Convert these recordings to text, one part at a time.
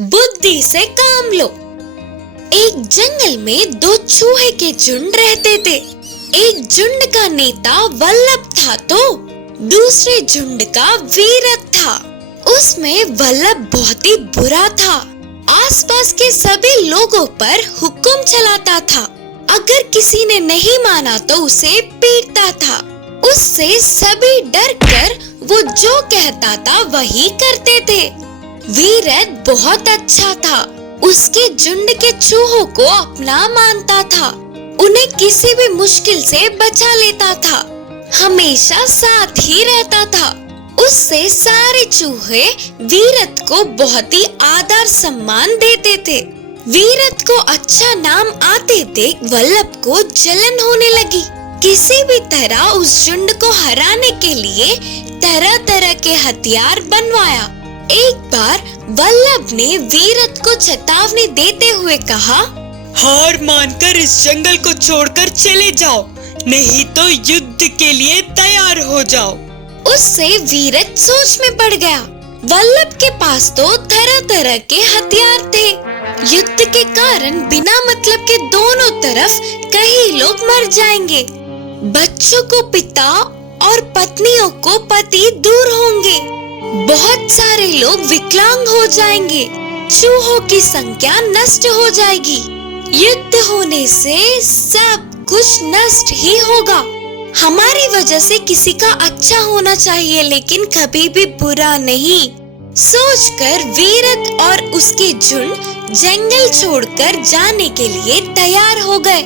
बुद्धि से काम लो। एक जंगल में दो चूहे के झुंड रहते थे। एक झुंड का नेता वल्लभ था तो दूसरे झुंड का वीरत था। उसमें वल्लभ बहुत ही बुरा था। आसपास के सभी लोगों पर हुक्म चलाता था। अगर किसी ने नहीं माना तो उसे पीटता था। उससे सभी डर कर वो जो कहता था वही करते थे। वीरत बहुत अच्छा था। उसके झुंड के चूहों को अपना मानता था। उन्हें किसी भी मुश्किल से बचा लेता था। हमेशा साथ ही रहता था। उससे सारे चूहे वीरत को बहुत ही आदर सम्मान देते थे। वीरत को अच्छा नाम आते देख वल्लभ को जलन होने लगी। किसी भी तरह उस झुंड को हराने के लिए तरह तरह के हथियार बनवाया। एक बार वल्लभ ने वीरत को चेतावनी देते हुए कहा, हार मानकर इस जंगल को छोड़कर चले जाओ, नहीं तो युद्ध के लिए तैयार हो जाओ। उससे वीरत सोच में पड़ गया। वल्लभ के पास तो तरह तरह के हथियार थे। युद्ध के कारण बिना मतलब के दोनों तरफ कई लोग मर जाएंगे। बच्चों को पिता और पत्नियों को पति दूर होंगे। बहुत सारे लोग विकलांग हो जाएंगे। चूहों की संख्या नष्ट हो जाएगी। युद्ध होने से सब कुछ नष्ट ही होगा। हमारी वजह से किसी का अच्छा होना चाहिए, लेकिन कभी भी बुरा नहीं। सोचकर वीरत और उसके झुंड जंगल छोड़कर जाने के लिए तैयार हो गए।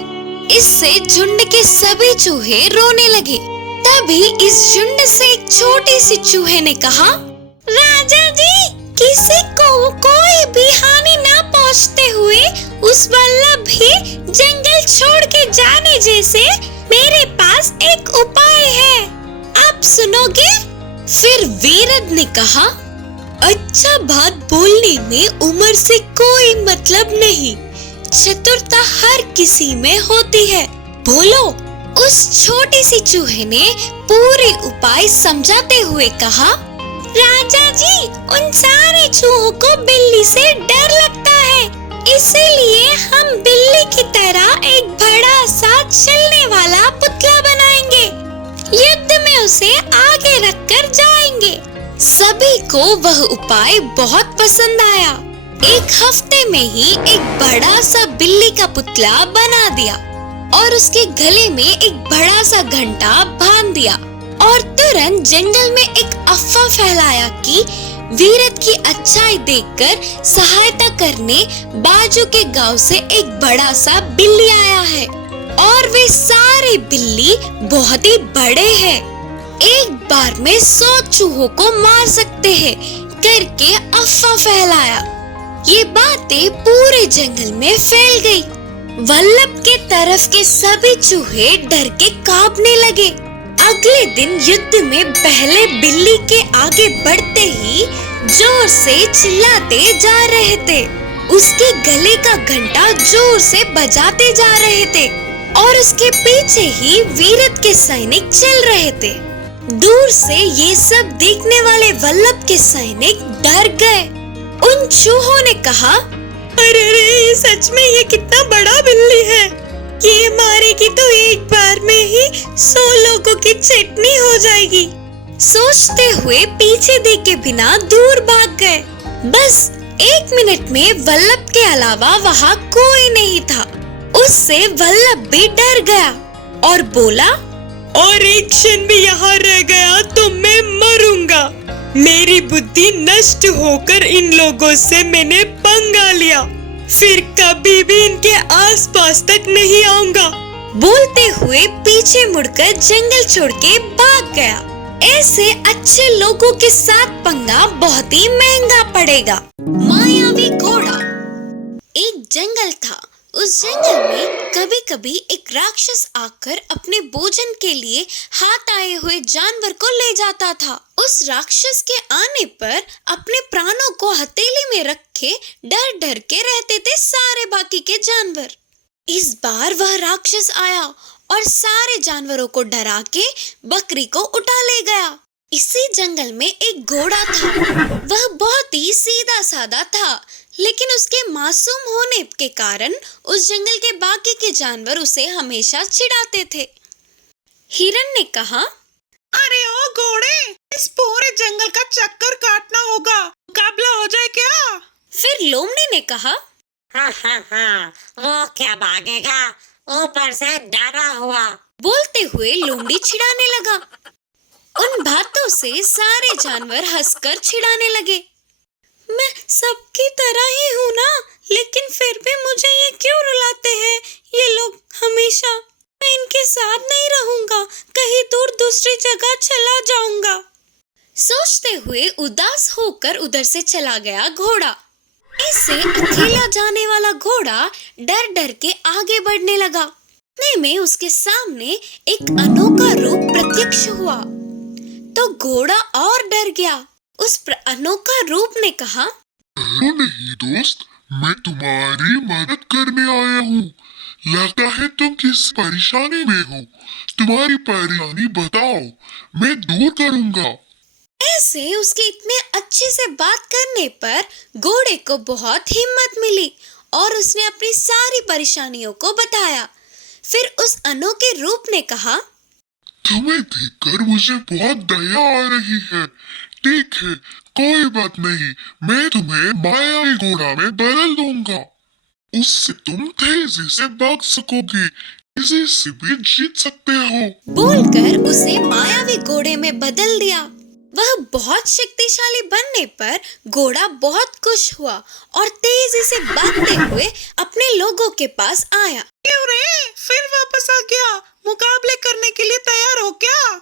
इससे झुंड के सभी चूहे रोने लगे। तभी इस झुंड से एक छोटी सी चूहे ने कहा, राजा जी, किसी को कोई भी हानि ना पहुंचते हुए उस वल्लभ भी जंगल छोड़ के जाने जैसे मेरे पास एक उपाय है। आप सुनोगे? फिर वीरद ने कहा, अच्छा बात बोलने में उम्र से कोई मतलब नहीं। चतुरता हर किसी में होती है। बोलो। उस छोटी सी चूहे ने पूरे उपाय समझाते हुए कहा, राजा जी, उन सारे चूहों को बिल्ली से डर लगता है, इसीलिए हम बिल्ली की तरह एक बड़ा सा चलने वाला पुतला बनाएंगे। युद्ध में उसे आगे रखकर जाएंगे। सभी को वह उपाय बहुत पसंद आया। एक हफ्ते में ही एक बड़ा सा बिल्ली का पुतला बना दिया और उसके गले में एक बड़ा सा घंटा बांध दिया और तुरंत जंगल में एक अफवाह फैलाया कि वीरत की अच्छाई देखकर सहायता करने बाजू के गांव से एक बड़ा सा बिल्ली आया है और वे सारे बिल्ली बहुत ही बड़े हैं। एक बार में 100 चूहों को मार सकते हैं करके अफवाह फैलाया। ये बातें पूरे जंगल में फैल गई। वल्लभ के तरफ के सभी चूहे डर के कांपने लगे। अगले दिन युद्ध में पहले बिल्ली के आगे बढ़ते ही जोर से चिल्लाते जा रहे थे। उसके गले का घंटा जोर से बजाते जा रहे थे और उसके पीछे ही वीरत के सैनिक चल रहे थे। दूर से ये सब देखने वाले वल्लभ के सैनिक डर गए। उन चूहों ने कहा, अरे सच में ये कितना बड़ा बिल्ली है। ये मारेगी तो एक बार में ही 100 लोगों की चटनी हो जाएगी। सोचते हुए पीछे देखे बिना दूर भाग गए। बस 1 मिनट में वल्लभ के अलावा वहाँ कोई नहीं था। उससे वल्लभ भी डर गया और बोला, और एक क्षण भी यहाँ रह गया तो मैं मरूंगा। मेरी बुद्धि नष्ट होकर इन लोगों से मैंने पंगा लिया, फिर कभी भी इनके आसपास तक नहीं आऊंगा। बोलते हुए पीछे मुड़कर जंगल छोड़ के भाग गया। ऐसे अच्छे लोगों के साथ पंगा बहुत ही महंगा पड़ेगा। मायावी घोड़ा। एक जंगल था। उस जंगल में कभी कभी एक राक्षस आकर अपने भोजन के लिए हाथ आए हुए जानवर को ले जाता था। उस राक्षस के आने पर अपने प्राणों को हथेली में रखे डर डर के रहते थे सारे बाकी के जानवर। इस बार वह राक्षस आया और सारे जानवरों को डरा के बकरी को उठा ले गया। इसी जंगल में एक घोड़ा था। वह बहुत ही सीधा साधा था, लेकिन उसके मासूम होने के कारण उस जंगल के बाकी के जानवर उसे हमेशा चिढ़ाते थे। हिरन ने कहा, अरे ओ घोड़े, इस पूरे जंगल का चक्कर काटना होगा, मुकाबला हो जाए क्या? फिर लोमड़ी ने कहा, हाँ, वो क्या भागेगा, ऊपर से डरा हुआ। बोलते हुए लोमड़ी चिढ़ाने लगा। उन बातों से सारे जानवर हंसकर चिढ़ाने लगे। मैं सबकी तरह ही हूँ ना, लेकिन फिर भी मुझे ये क्यों रुलाते हैं ये लोग हमेशा? मैं इनके साथ नहीं रहूंगा, कहीं दूर दूसरी जगह चला जाऊंगा। सोचते हुए उदास होकर उधर से चला गया घोड़ा। ऐसे अकेला जाने वाला घोड़ा डर डर के आगे बढ़ने लगा। इतने में उसके सामने एक अनोखा रूप प्रत्यक्ष हुआ तो घोड़ा और डर गया। उस अनोखा रूप ने कहा, नहीं दोस्त, मैं तुम्हारी मदद करने आया हूँ। लगता है तुम किस परेशानी में हो। तुम्हारी परेशानी बताओ, मैं दूर करूँगा। ऐसे उसके इतने अच्छे से बात करने पर घोड़े को बहुत हिम्मत मिली और उसने अपनी सारी परेशानियों को बताया। फिर उस अनोखे रूप ने कहा, तुम्हें देखकर मुझे बहुत दया आ रही है। ठीक है, कोई बात नहीं, मैं तुम्हें मायावी घोड़ा में बदल दूंगा। उससे तुम तेजी से भाग सकोगे, किसी से भी जीत सकते हो। बोलकर उसे मायावी घोड़े में बदल दिया। वह बहुत शक्तिशाली बनने पर घोड़ा बहुत खुश हुआ और तेजी से भागते हुए अपने लोगों के पास आया। क्यों रे, फिर वापस आ गया? मुकाबले करने के लिए तैयार हो क्या?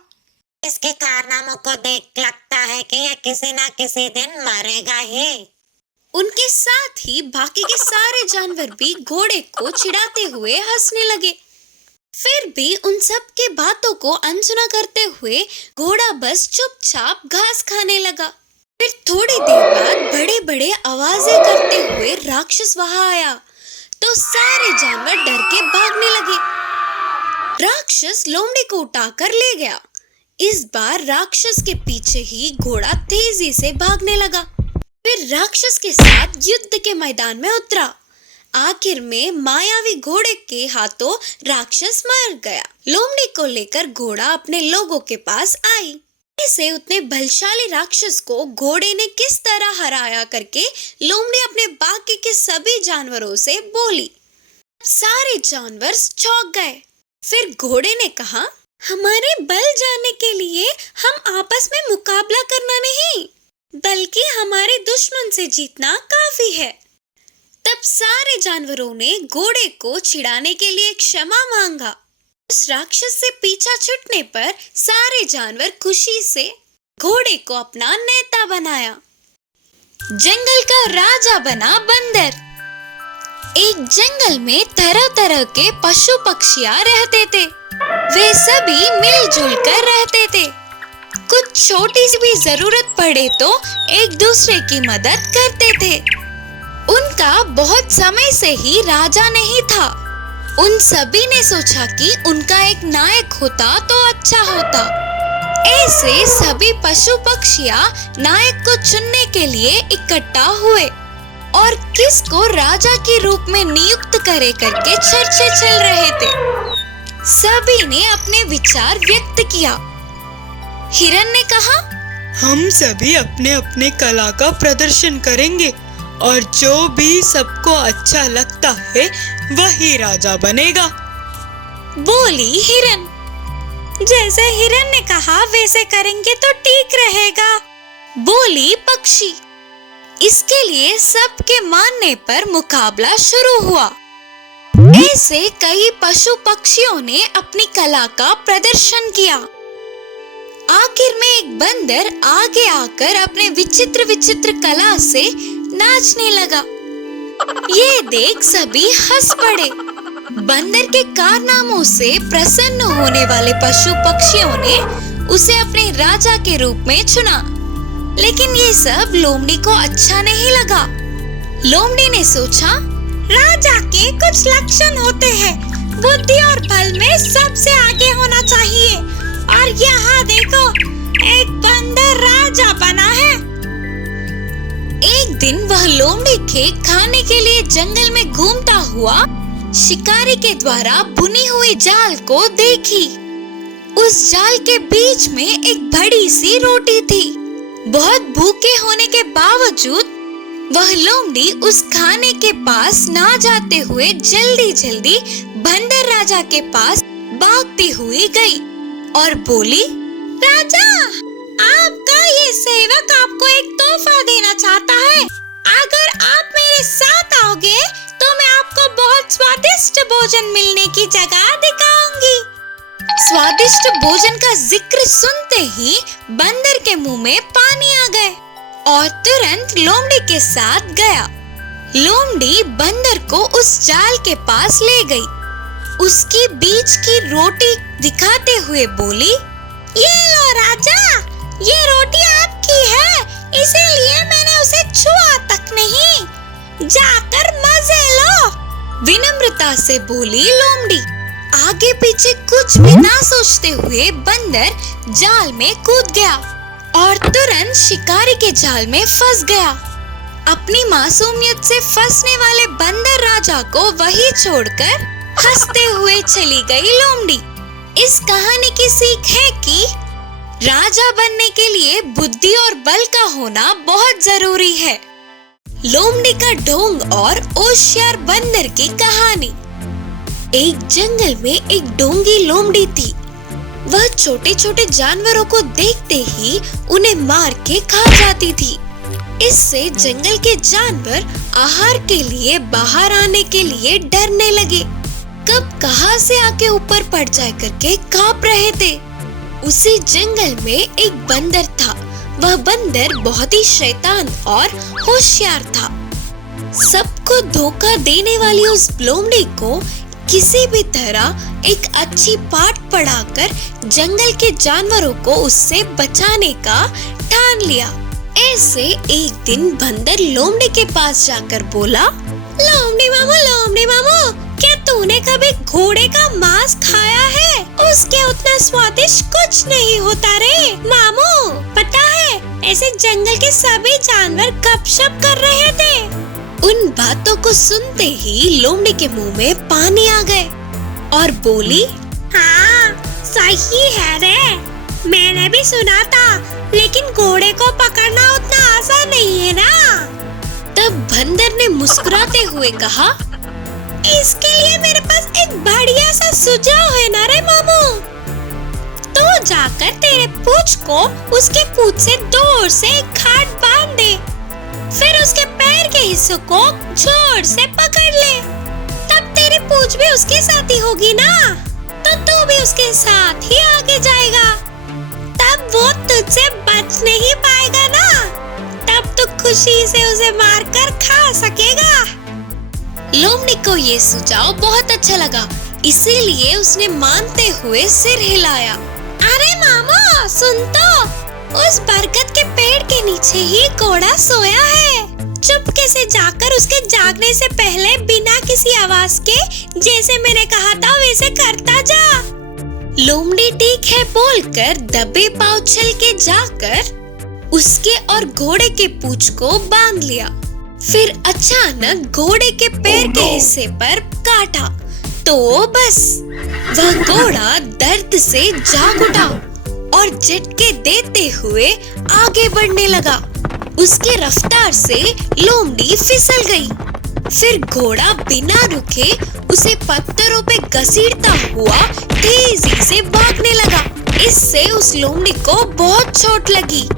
इसके कारनामों को देख लगता है कि ये किसी न किसी दिन मरेगा ही। उनके साथ ही बाकी के सारे जानवर भी घोड़े को चिढ़ाते हुए हंसने लगे। फिर भी उन सब के बातों को अनसुना करते हुए घोड़ा बस चुपचाप घास खाने लगा। फिर थोड़ी देर बाद बड़े बड़े आवाजें करते हुए राक्षस वहां आया तो सारे जानवर डर के भागने लगे। राक्षस लोमड़ी को उठाकर ले गया। इस बार राक्षस के पीछे ही घोड़ा तेजी से भागने लगा। फिर राक्षस के साथ युद्ध के मैदान में उतरा। आखिर में मायावी घोड़े के हाथों राक्षस मर गया। लोमड़ी को लेकर घोड़ा अपने लोगों के पास आई। ऐसे उतने बलशाली राक्षस को घोड़े ने किस तरह हराया करके लोमड़ी अपने बाकी के सभी जानवरों से बोली। सारे जानवर चौंक गए। फिर घोड़े ने कहा, हमारे बल जानने के लिए हम आपस में मुकाबला करना नहीं, बल्कि हमारे दुश्मन से जीतना काफी है। तब सारे जानवरों ने घोड़े को छिड़ाने के लिए क्षमा मांगा। उस राक्षस से पीछा छूटने पर सारे जानवर खुशी से घोड़े को अपना नेता बनाया। जंगल का राजा बना बंदर। एक जंगल में तरह तरह के पशु पक्षियां रहते थे। वे सभी मिलजुल कर रहते थे। कुछ छोटी सी भी जरूरत पड़े तो एक दूसरे की मदद करते थे। उनका बहुत समय से ही राजा नहीं था। उन सभी ने सोचा कि उनका एक नायक होता तो अच्छा होता। ऐसे सभी पशु पक्षियां नायक को चुनने के लिए इकट्ठा हुए और किसको राजा के रूप में नियुक्त करे करके चर्चे चल रहे थे। सभी ने अपने विचार व्यक्त किया। हिरन ने कहा, हम सभी अपने अपने कला का प्रदर्शन करेंगे और जो भी सबको अच्छा लगता है वही राजा बनेगा। बोली हिरन। जैसे हिरन ने कहा वैसे करेंगे तो ठीक रहेगा, बोली पक्षी। इसके लिए सबके मानने पर मुकाबला शुरू हुआ। ऐसे कई पशु पक्षियों ने अपनी कला का प्रदर्शन किया। आखिर में एक बंदर आगे आकर अपने विचित्र विचित्र कला से नाचने लगा। ये देख सभी हंस पड़े। बंदर के कारनामों से प्रसन्न होने वाले पशु पक्षियों ने उसे अपने राजा के रूप में चुना। लेकिन ये सब लोमड़ी को अच्छा नहीं लगा। लोमड़ी ने सोचा, राजा के कुछ लक्षण होते हैं, बुद्धि और बल में सबसे आगे होना चाहिए। और यहाँ देखो, एक बंदर राजा बना है। एक दिन वह लोमड़ी के खाने के लिए जंगल में घूमता हुआ शिकारी के द्वारा बुनी हुई जाल को देखी। उस जाल के बीच में एक बड़ी सी रोटी थी। बहुत भूखे होने के बावजूद वह लोमड़ी उस खाने के पास ना जाते हुए जल्दी जल्दी बंदर राजा के पास भागती हुई गई और बोली, राजा, आपका ये सेवक आपको एक तोहफा देना चाहता है। अगर आप मेरे साथ आओगे तो मैं आपको बहुत स्वादिष्ट भोजन मिलने की जगह दिखाऊंगी। स्वादिष्ट भोजन का जिक्र सुनते ही बंदर के मुंह में पानी आ गए और तुरंत लोमड़ी के साथ गया। लोमड़ी बंदर को उस जाल के पास ले गई। उसकी बीच की रोटी दिखाते हुए बोली, ये लो राजा, ये रोटी आपकी है, इसीलिए मैंने उसे छुआ तक नहीं। जाकर मजे लो। विनम्रता से बोली लोमड़ी। आगे पीछे कुछ भी ना सोचते हुए बंदर जाल में कूद गया और तुरंत शिकारी के जाल में फंस गया। अपनी मासूमियत से फंसने वाले बंदर राजा को वही छोड़कर हंसते हुए चली गई लोमड़ी। इस कहानी की सीख है कि राजा बनने के लिए बुद्धि और बल का होना बहुत जरूरी है। लोमड़ी का ढोंग और होशियार बंदर की कहानी। एक जंगल में एक ढोंगी लोमड़ी थी। वह छोटे छोटे जानवरों को देखते ही उन्हें मार के खा जाती थी। इससे जंगल के जानवर आहार के लिए बाहर आने के लिए डरने लगे। कब कहां से आके ऊपर पड़ जाए करके कांप रहे थे। उसी जंगल में एक बंदर था। वह बंदर बहुत ही शैतान और होशियार था। सबको धोखा देने वाली उस लोमड़ी को किसी भी तरह एक अच्छी पाठ पढ़ाकर जंगल के जानवरों को उससे बचाने का ठान लिया। ऐसे एक दिन बंदर लोमड़ी के पास जाकर बोला, लोमड़ी मामू, क्या तूने कभी घोड़े का मांस खाया है? उसके उतना स्वादिष्ट कुछ नहीं होता रे मामू। पता है, ऐसे जंगल के सभी जानवर गपशप कर रहे थे। उन बातों को सुनते ही लोमड़ी के मुंह में पानी आ गए और बोली, हाँ सही है रे, मैंने भी सुना था, लेकिन घोड़े को पकड़ना उतना आसान नहीं है ना। तब बंदर ने मुस्कुराते हुए कहा, इसके लिए मेरे पास एक बढ़िया सा सुझाव है ना रे मामू। तो जाकर तेरे पूंछ को उसके पूंछ से दूर से एक खाट बांध दे, फिर उसके पैर के हिस्सों को जोर से पकड़ ले। तब तेरी पूंछ भी उसके साथ ही होगी ना, तो तू भी उसके साथ ही आगे जाएगा। तब वो तुझसे बच नहीं पाएगा ना, तब तू खुशी से उसे मारकर खा सकेगा। लोमड़ी को ये सुझाव बहुत अच्छा लगा, इसीलिए उसने मानते हुए सिर हिलाया। अरे मामा सुन तो, उस बरगद के पेड़ के नीचे ही घोड़ा सोया है। चुपके से जाकर उसके जागने से पहले बिना किसी आवाज के, जैसे मैंने कहा था वैसे करता जा। लोमड़ी ठीक है बोलकर दबे पांव चल के जाकर उसके और घोड़े के पूंछ को बांध लिया। फिर अचानक घोड़े के पैर के हिस्से पर काटा, तो बस वह घोड़ा दर्द से जाग उठा और झटके देते हुए आगे बढ़ने लगा। उसके रफ्तार से लोमड़ी फिसल गई। फिर घोड़ा बिना रुके उसे पत्थरों पे घसीटता हुआ तेजी से भागने लगा। इससे उस लोमड़ी को बहुत चोट लगी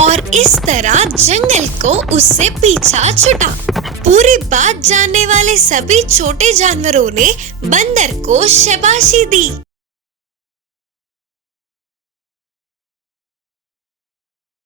और इस तरह जंगल को उससे पीछा छूटा। पूरी बात जानने वाले सभी छोटे जानवरों ने बंदर को शाबाशी दी।